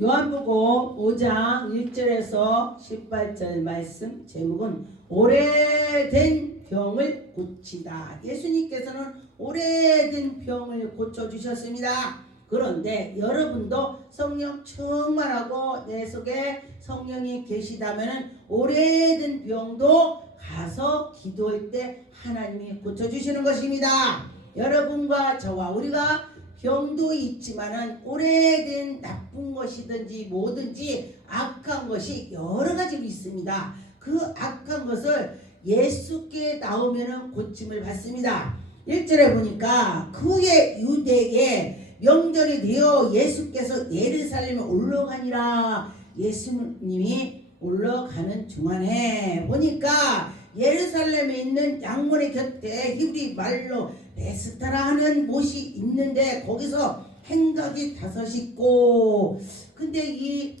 요한복음 5장 1절에서 18절 말씀 제목은 오래된 병을 고치다. 예수님께서는 오래된 병을 고쳐주셨습니다. 그런데 여러분도 성령 충만하고 내 속에 성령이 계시다면 오래된 병도 가서 기도할 때 하나님이 고쳐주시는 것입니다. 여러분과 저와 우리가 병도 있지만은 오래된 나쁜 것이든지 뭐든지 악한 것이 여러 가지로 있습니다. 그 악한 것을 예수께 나오면은 고침을 받습니다. 1절에 보니까 그의 유대에 명절이 되어 예수께서 예루살렘에 올라가니라. 예수님이 올라가는 중간에 보니까 예루살렘에 있는 양문의 곁에 히브리 말로 베스타라 하는 못이 있는데 거기서 행각이 5 있고, 근데 이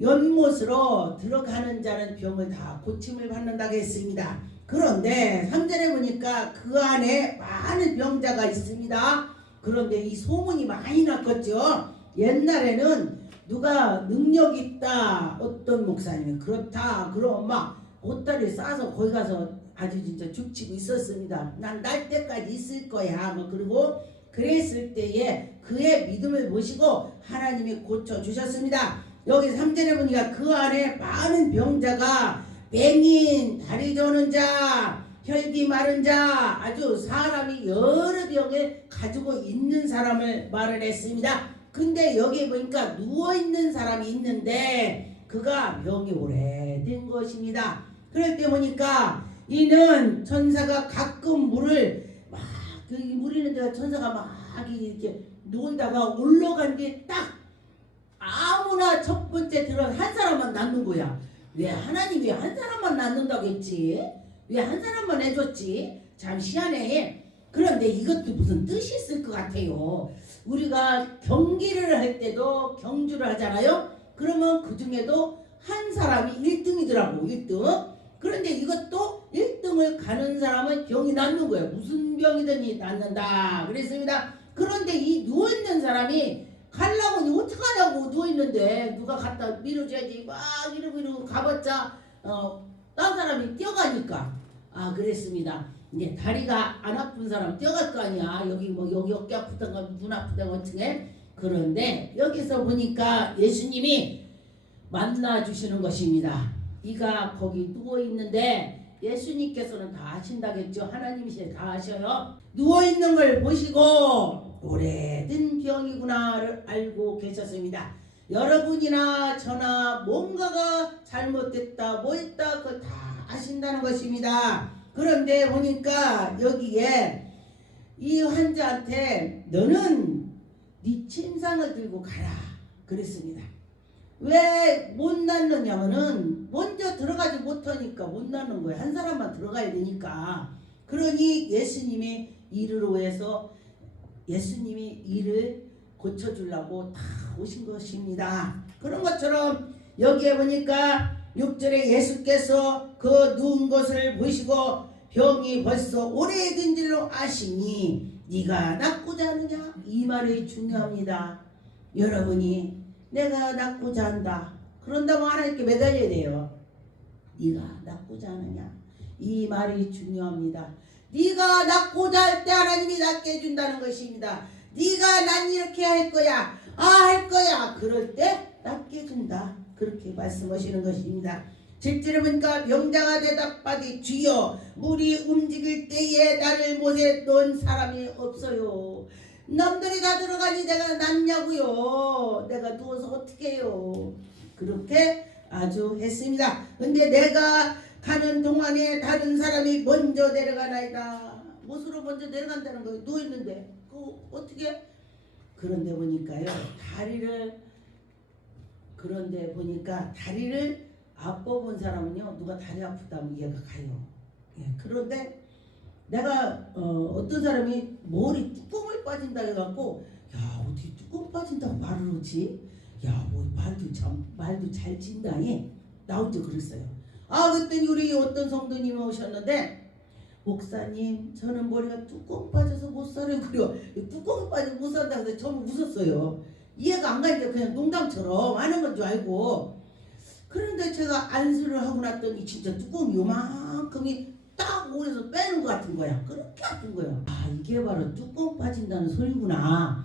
연못으로 들어가는 자는 병을 다 고침을 받는다고 했습니다. 그런데 3절에 보니까 그 안에 많은 병자가 있습니다. 그런데 이 소문이 많이 났겠죠. 옛날에는 누가 능력 있다, 어떤 목사님이 그렇다, 그럼 막 보따리 싸서 거기 가서 아주 진짜 죽치고 있었습니다. 난 날 때까지 있을 거야. 뭐 그리고 그랬을 때에 그의 믿음을 보시고 하나님이 고쳐주셨습니다. 여기 3절에 보니까 그 안에 많은 병자가 맹인, 다리 저는 자, 혈기 마른 자, 아주 사람이 여러 병을 가지고 있는 사람을 말을 했습니다. 근데 여기 보니까 누워있는 사람이 있는데 그가 병이 오래된 것입니다. 그럴 때 보니까 이는 천사가 가끔 물을 막 물 있는 데가 천사가 막 이렇게 놀다가 올라간 게 딱 아무나 첫 번째 들어간 한 사람만 낳는 거야. 왜 하나님이 한 사람만 낳는다고 했지? 왜 한 사람만 해줬지? 참 희한해. 그런데 이것도 무슨 뜻이 있을 것 같아요. 우리가 경기를 할 때도 경주를 하잖아요. 그러면 그 중에도 한 사람이 1등이더라고. 1등. 그런데 이것도 1등을 가는 사람은 병이 낫는 거예요. 무슨 병이든지 낫는다 그랬습니다. 그런데 이 누워있는 사람이 가려고 어떡하냐고, 누워있는데 누가 갖다 밀어줘야지 막 이러고 가봤자 딴 사람이 뛰어가니까 그랬습니다. 이제 다리가 안 아픈 사람 뛰어갈 거 아니야. 여기 뭐 여기 어깨 아프다가 눈 아프다가 어떻게. 그런데 여기서 보니까 예수님이 만나주시는 것입니다. 네가 거기 누워있는데 예수님께서는 다 아신다겠죠. 하나님이시래 다 아셔요. 누워있는 걸 보시고 오래된 병이구나를 알고 계셨습니다. 여러분이나 저나 뭔가가 잘못됐다 뭐 했다 그걸 다 아신다는 것입니다. 그런데 보니까 여기에 이 환자한테 너는 네 침상을 들고 가라 그랬습니다. 왜 못 낳느냐면은 먼저 들어가지 못하니까 못 낳는 거예요. 한 사람만 들어가야 되니까. 그러니 예수님이 이를 위해서 예수님이 이를 고쳐주려고 다 오신 것입니다. 그런 것처럼 여기에 보니까 6절에 예수께서 그 누운 것을 보시고 병이 벌써 오래된 줄로 아시니 네가 낫고자 하느냐? 이 말이 중요합니다. 여러분이 내가 낫고자 한다. 그런다고 하나님께 매달려야 돼요. 네가 낫고자 하느냐? 이 말이 중요합니다. 네가 낫고자 할 때 하나님이 낫게 해준다는 것입니다. 네가 난 이렇게 할 거야. 할 거야. 그럴 때 낫게 해준다. 그렇게 말씀하시는 것입니다. 7절에 보니까 병자가 대답하되 주여 물이 움직일 때에 나를 못에 넣은 사람이 없어요. 남들이 다 들어가니 내가 낫냐고요. 내가 누워서 어떻게 해요. 그렇게 아주 했습니다. 근데 내가 가는 동안에 다른 사람이 먼저 내려가나이다. 못으로 먼저 내려간다는 거예요. 누워있는데 어떻게. 그런데 보니까요 그런데 보니까 다리를 아파본 사람은요 누가 다리 아프다면 얘가 가요. 그런데 내가 어떤 사람이 머리 뚜껑을 빠진다 해갖고 야 어떻게 뚜껑 빠진다고 말을 하지? 야 뭐 말도 잘 진다니 나올 때 그랬어요. 그랬더니 우리 어떤 성도님이 오셨는데 목사님 저는 머리가 뚜껑 빠져서 못 살아요. 그래요. 뚜껑 빠져서 못 산다고 해서 처음 웃었어요. 이해가 안 가니까 그냥 농담처럼 하는 건 줄 알고. 그런데 제가 안수를 하고 났더니 진짜 뚜껑이 요만큼이 딱 오래서 빼는 것 같은 거야. 그렇게 아픈 거야. 아, 이게 바로 뚜껑 빠진다는 소리구나.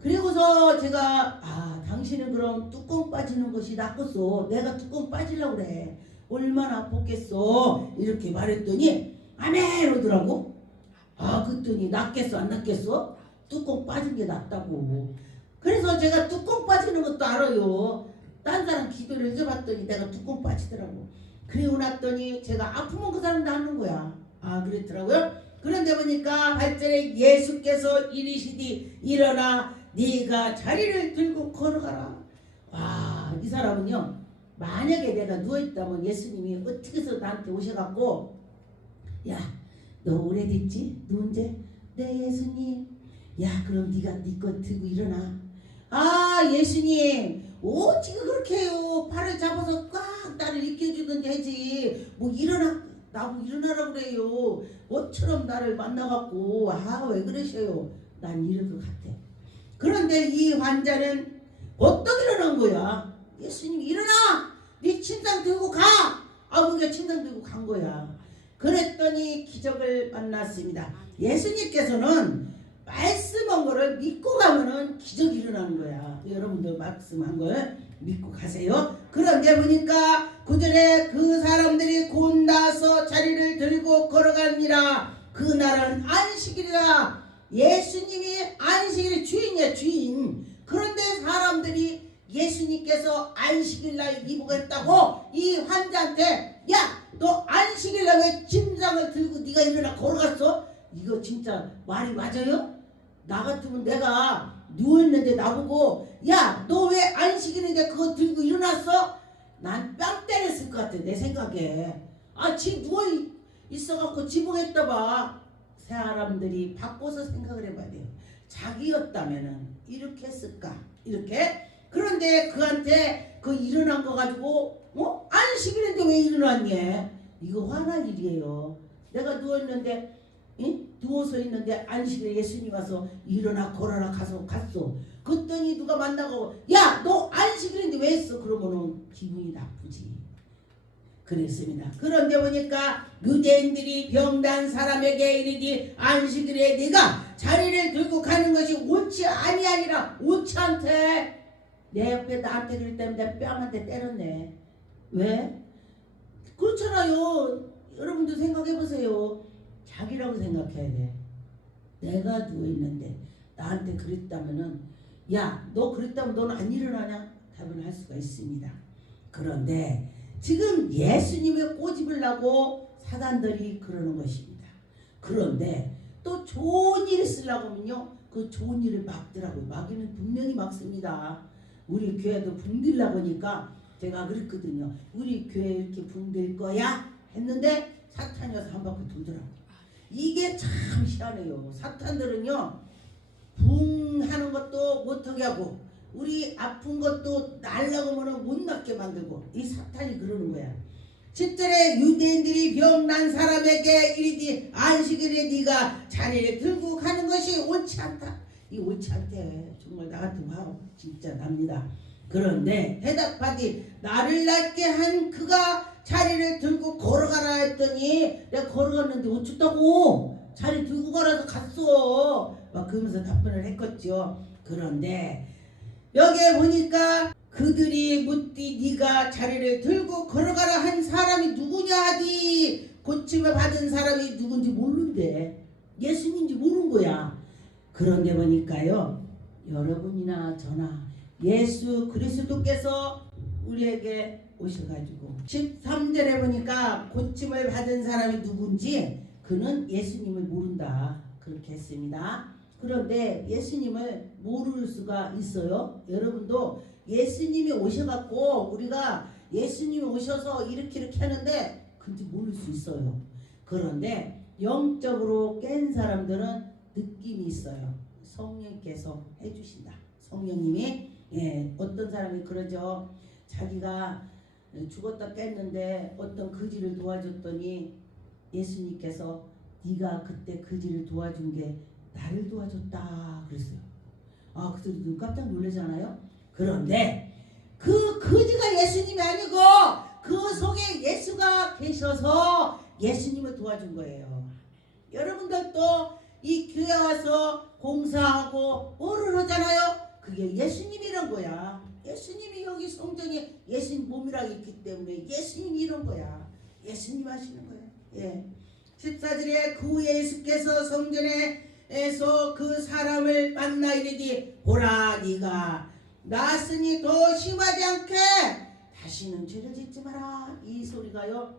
그리고서 제가 당신은 그럼 뚜껑 빠지는 것이 낫겠어. 내가 뚜껑 빠지려고 그래. 얼마나 아팠겠어. 이렇게 말했더니 아멘 이러더라고. 그랬더니 낫겠어 안 낫겠어? 뚜껑 빠진 게 낫다고. 그래서 제가 뚜껑 빠지는 것도 알아요. 딴 사람 기도를 해줘봤더니 내가 뚜껑 빠지더라고. 그리고 났더니 제가 아프면 그 사람 낫는 거야. 그랬더라고요. 그런데 보니까 8절에 예수께서 이르시되 일어나 네가 자리를 들고 걸어가라. 와, 이 사람은요, 만약에 내가 누워있다면 예수님이 어떻게 해서 나한테 오셔갖고 야, 너 오래됐지? 누운지? 네 예수님. 야, 그럼 네가 네 것 들고 일어나. 예수님 어찌가 그렇게 해요. 팔을 잡아서 꽉 나를 일으켜주든지 하지. 뭐 일어나, 나보고 일어나라고 그래요. 뭐처럼 나를 만나갖고 왜 그러셔요. 난 이럴 것 같아. 그런데 이 환자는 벌떡 일어난 거야. 예수님 일어나, 네 침상 들고 가. 그러니까 침상 들고 간 거야. 그랬더니 기적을 만났습니다. 예수님께서는 말씀한 거를 믿고 가면은 기적이 일어나는 거야. 여러분들 말씀한 걸 믿고 가세요. 그런데 보니까 구절에 그 사람들이 곧 나서 자리를 들고 걸어갑니다. 그날은 안식일이라. 예수님이 안식일의 주인이야, 주인. 그런데 사람들이 예수님께서 안식일날 이복했다고 이 환자한테 야, 너 안식일날 왜 침상을 들고 네가 일어나 걸어갔어? 이거 진짜 말이 맞아요? 나 같으면 내가 누워있는데 나보고 야, 너 왜 안식일인데 그거 들고 일어났어? 난 뺨 때렸을 것 같아, 내 생각에. 지 누워있어갖고 지붕했다 봐. 사람들이 바꿔서 생각을 해봐야 돼요. 자기였다면은 이렇게 했을까? 이렇게? 그런데 그한테 그 일어난 거 가지고 안식일인데 왜 일어났냐? 이거 화날 일이에요. 내가 누워있는데 누워서 있는데 안식일에 예수님 와서 일어나 걸어라 갔어. 그랬더니 누가 만나고 야, 너 안식일인데 왜 했어? 그러면은 기분이 나쁘지. 그랬습니다. 그런데 보니까 유대인들이 병난 사람에게 이르되 안식일에 네가 자리를 들고 가는 것이 옳지 아니하니라. 옳지 않대. 내 옆에 나한테 그럴 때문에 내 뺨한테 때렸네. 왜? 그렇잖아요. 여러분도 생각해보세요. 자기라고 생각해야 돼. 내가 누워있는데 나한테 그랬다면은 야, 너 그랬다면 너는 안 일어나냐? 답을 할 수가 있습니다. 그런데 지금 예수님의 꼬집으려고 사단들이 그러는 것입니다. 그런데 또 좋은 일을 쓰려고 하면요, 그 좋은 일을 막더라고요. 마귀는 분명히 막습니다. 우리 교회도 붕들라고 하니까 제가 그랬거든요. 우리 교회 이렇게 붕들 거야? 했는데 사탄이 와서 한 바퀴 돌더라고요. 이게 참 희한해요. 사탄들은요, 붕 하는 것도 못하게 하고 우리 아픈 것도 날라고 하면 못 낫게 만들고, 이 사탄이 그러는 거야. 10절에 유대인들이 병난 사람에게 이르되 안식일에 네가 자리를 들고 가는 것이 옳지 않다. 이 옳지 않대. 정말 나 같은 화 진짜 납니다. 그런데 대답하되 나를 낫게 한 그가 자리를 들고 걸어가라 했더니 내가 걸어갔는데 어쩌다고 자리 들고 가라서 갔어. 막 그러면서 답변을 했겠죠. 그런데 여기에 보니까 그들이 묻디 네가 자리를 들고 걸어가라 한 사람이 누구냐 하디 고침을 받은 사람이 누군지 모르는데 예수님인지 모르는 거야. 그런데 보니까요, 여러분이나 저나 예수 그리스도께서 우리에게 오셔가지고 13절에 보니까 고침을 받은 사람이 누군지 그는 예수님을 모른다 그렇게 했습니다. 그런데 예수님을 모를 수가 있어요. 여러분도 예수님이 오셔갖고 우리가 예수님이 오셔서 이렇게 하는데 근데 모를 수 있어요. 그런데 영적으로 깬 사람들은 느낌이 있어요. 성령께서 해주신다. 성령님이 어떤 사람이 그러죠. 자기가 죽었다 깼는데 어떤 거지를 도와줬더니 예수님께서 네가 그때 거지를 도와준 게 나를 도와줬다 그랬어요. 아, 그들이 눈 깜짝 놀라잖아요. 그런데 그 거지가 예수님이 아니고 그 속에 예수가 계셔서 예수님을 도와준 거예요. 여러분들도 이 교회 와서 공사하고 뭐를 하잖아요. 그게 예수님이 이런 거야. 예수님이 여기 성전이 예수님 몸이라고 있기 때문에 예수님이 이런 거야. 예수님 하시는 거예요. 예. 14절에 그 후에 예수께서 성전에서 그 사람을 만나 이르되 보라 네가 나았으니 더 심하지 않게 다시는 죄를 짓지 마라. 이 소리가요.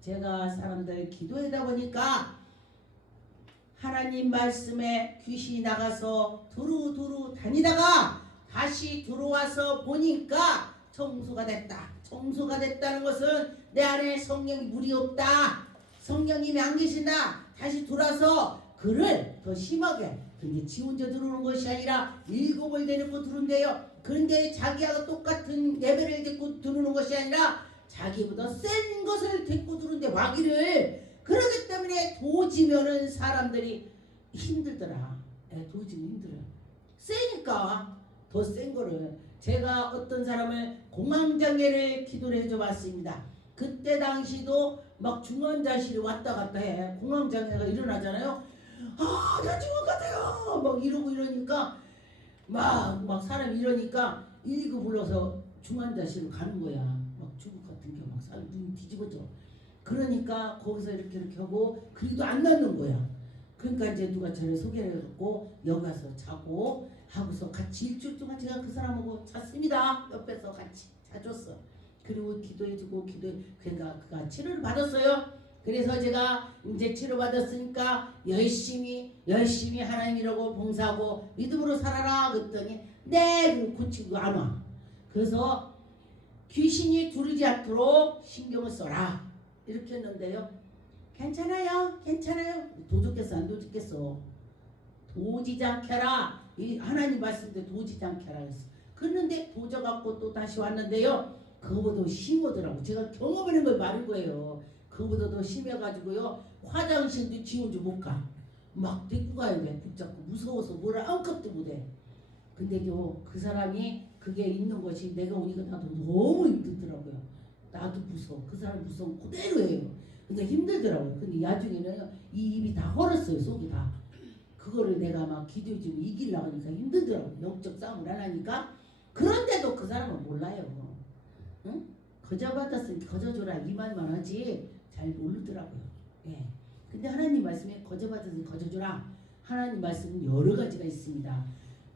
제가 사람들 기도하다 보니까 하나님 말씀에 귀신이 나가서 두루두루 다니다가 다시 들어와서 보니까 청소가 됐다. 청소가 됐다는 것은 내 안에 성령이 물이 없다. 성령님이 안 계신다. 다시 돌아서 그를 더 심하게, 근데 지 혼자 들어오는 것이 아니라 일곱을 데리고 들어온대요. 그런데 자기하고 똑같은 레벨을 데리고 들어오는 것이 아니라 자기보다 센 것을 데리고 들어온대. 마귀를. 그러기 때문에 도지면은 사람들이 힘들더라. 도지면 힘들어요. 세니까 더 센 거를. 제가 어떤 사람을 공황장애를 기도를 해줘 봤습니다. 그때 당시도 막 중환자실에 왔다 갔다 해. 공황장애가 일어나잖아요. 아, 나 죽을 것 같아요. 막 이러고 이러니까 막 사람이 이러니까 119 불러서 중환자실로 가는 거야. 막 죽을 것 같은 게 막 사람 눈이 뒤집어져. 그러니까 거기서 이렇게 하고 그래도 안 낫는 거야. 그러니까 이제 누가 저를 소개를 해갖고 여기 가서 자고 하고서 같이 일주일 동안 제가 그 사람하고 잤습니다. 옆에서 같이 자줬어. 그리고 기도해주고 그러니까 그가 치료를 받았어요. 그래서 제가 이제 치료받았으니까 열심히 하나님이라고 봉사하고 믿음으로 살아라 그랬더니 네 고치고 안 와. 그래서 귀신이 두르지 않도록 신경을 써라 이렇게 했는데요. 괜찮아요. 도둑겠어 안 도둑겠어. 도지지 않게라. 이 하나님 말씀대 도지지 않게라 했어. 그런데 도져갖고 또 다시 왔는데요. 그거보다 심하더라고. 제가 경험하는 걸 말인 거예요. 그거보다 더 심해가지고요. 화장실도 지 혼자 못 가. 막 데리고 가야 돼. 붙잡고 무서워서 뭐를 아무것도 못해. 근데요 그 사람이 그게 있는 것이 내가 오니까 나도 너무 힘들더라고요. 나도 무서워. 그 사람 무서운 그대로예요. 근데 힘들더라고요. 근데 나중에는 이 입이 다 헐었어요. 속이 다. 그거를 내가 막 기도해주면 이기려고 하니까 힘들더라고요. 영적 싸움을 안 하니까. 그런데도 그 사람은 몰라요. 응? 거저받았으니 거저줘라 이 말만 하지 잘 모르더라고요. 예. 근데 하나님 말씀에 거저받았으니 거저줘라. 하나님 말씀은 여러 가지가 있습니다.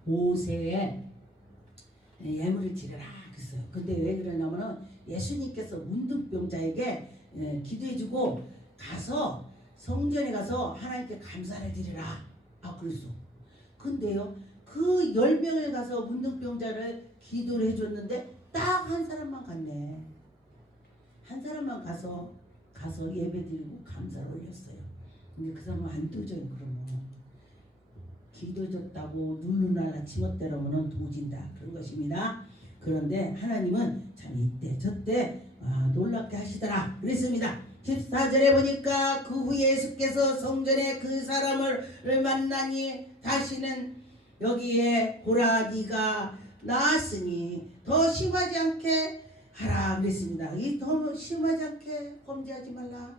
모세의 예물을 드려라 그랬어요. 근데 왜 그러냐면은 예수님께서 문둥병자에게 기도해주고 가서 성전에 가서 하나님께 감사를 드리라. 그랬어. 근데요 그 10명을 가서 문둥병자를 기도를 해줬는데 딱 한 사람만 갔네. 한 사람만 가서 예배 드리고 감사를 올렸어요. 근데 그 사람은 안 도져요. 그러면 기도졌다고 룰루나 지멋대로는 도진다 그런 것입니다. 그런데 하나님은 참 이때 저때 놀랍게 하시더라 그랬습니다. 14절에 보니까 그 후에 예수께서 성전에 그 사람을 만나니 다시는 여기에 보라 네가 나았으니 더 심하지 않게 하라 그랬습니다. 이 더 심하지 않게 범죄하지 말라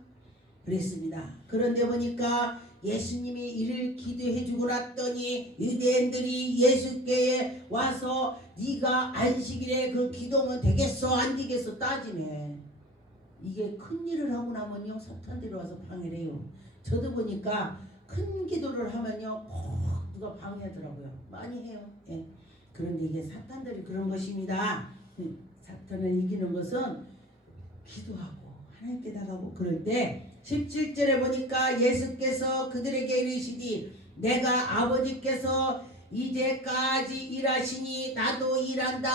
그랬습니다. 그런데 보니까 예수님이 이를 기도해주고 났더니 유대인들이 예수께에 와서 네가 안식일에 그 기도하면 되겠어 안 되겠어 따지네. 이게 큰 일을 하고 나면요 사탄들이 와서 방해를 해요. 저도 보니까 큰 기도를 하면요 누가 방해하더라고요. 많이 해요. 예. 그런데 이게 사탄들이 그런 것입니다. 사탄을 이기는 것은 기도하고 하나님께 나가고 그럴 때 17절에 보니까 예수께서 그들에게 이르시되 내가 아버지께서 이제까지 일하시니 나도 일한다.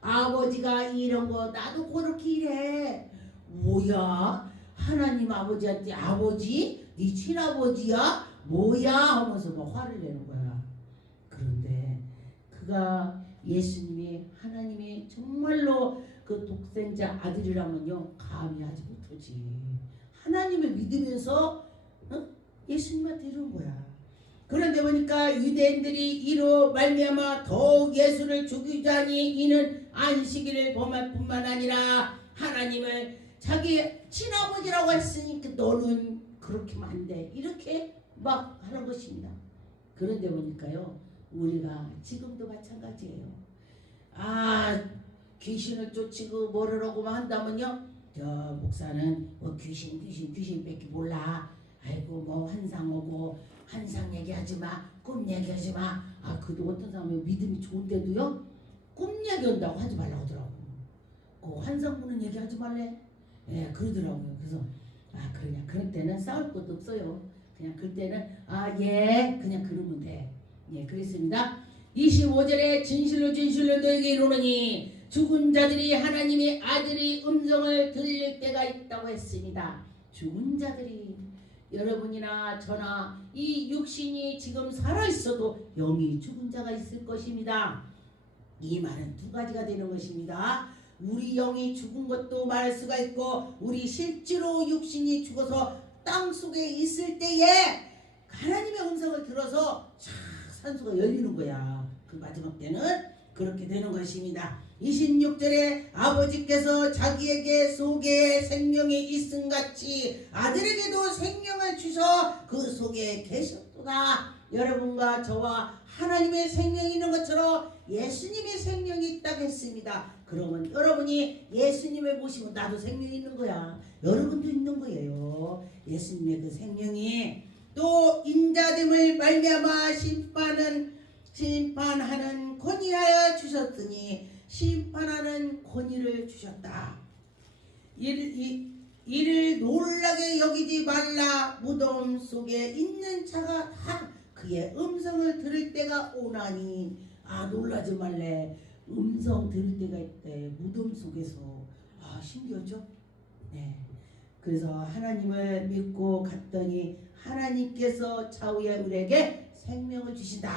아버지가 이런 거 나도 그렇게 일해. 뭐야? 하나님 아버지한테 아버지? 네 친아버지야? 뭐야? 하면서 막 화를 내는 거야. 그런데 그가 예수님이 하나님이 정말로 그 독생자 아들이라면요 감히 하지 못하지. 하나님을 믿으면서 예수님한테 이런 거야. 그런데 보니까 유대인들이 이로 말미암아 더욱 예수를 죽이자 하니 이는 안식일을 범할 뿐만 아니라 하나님을 자기 친아버지라고 했으니까 너는 그렇게 하면 안 돼. 이렇게 막 하는 것입니다. 그런데 보니까요. 우리가 지금도 마찬가지예요. 귀신을 쫓이고 뭐라고만 한다면요. 저 목사는 뭐 귀신밖에 몰라. 아이고 뭐 환상 오고 환상 얘기하지 마. 꿈 얘기하지 마. 그도 어떤 사람이 믿음이 좋은데도요. 꿈 얘기한다고 하지 말라고 하더라고. 환상 보는 얘기하지 말래. 예, 그러더라고요. 그래서 그러냐. 그럴 때는 싸울 것도 없어요. 그냥 그럴 때는 예 그냥 그러면 돼. 예, 그랬습니다. 25절에 진실로 너에게 이르노니 죽은 자들이 하나님의 아들의 음성을 들릴 때가 있다고 했습니다. 죽은 자들이 여러분이나 저나 이 육신이 지금 살아있어도 영이 죽은 자가 있을 것입니다. 이 말은 두 가지가 되는 것입니다. 우리 영이 죽은 것도 말할 수가 있고 우리 실제로 육신이 죽어서 땅속에 있을 때에 하나님의 음성을 들어서 산소가 열리는 거야. 그 마지막 때는 그렇게 되는 것입니다. 26절에 아버지께서 자기에게 속에 생명이 있음같이 아들에게도 생명을 주셔 그 속에 계셨도다. 여러분과 저와 하나님의 생명이 있는 것처럼 예수님의 생명이 있다고 했습니다. 그러면 여러분이 예수님을 보시면 나도 생명이 있는 거야. 여러분도 있는 거예요. 예수님의 그 생명이 또 인자됨을 말미암아 심판하는 권위하여 주셨으니 심판하는 권위를 주셨다. 이를 놀라게 여기지 말라. 무덤 속에 있는 자가 다 그의 음성을 들을 때가 오나니 놀라지 말래. 음성 들을 때가 있대. 무덤 속에서. 신기하죠? 네. 그래서 하나님을 믿고 갔더니 하나님께서 차후에 우리에게 생명을 주신다.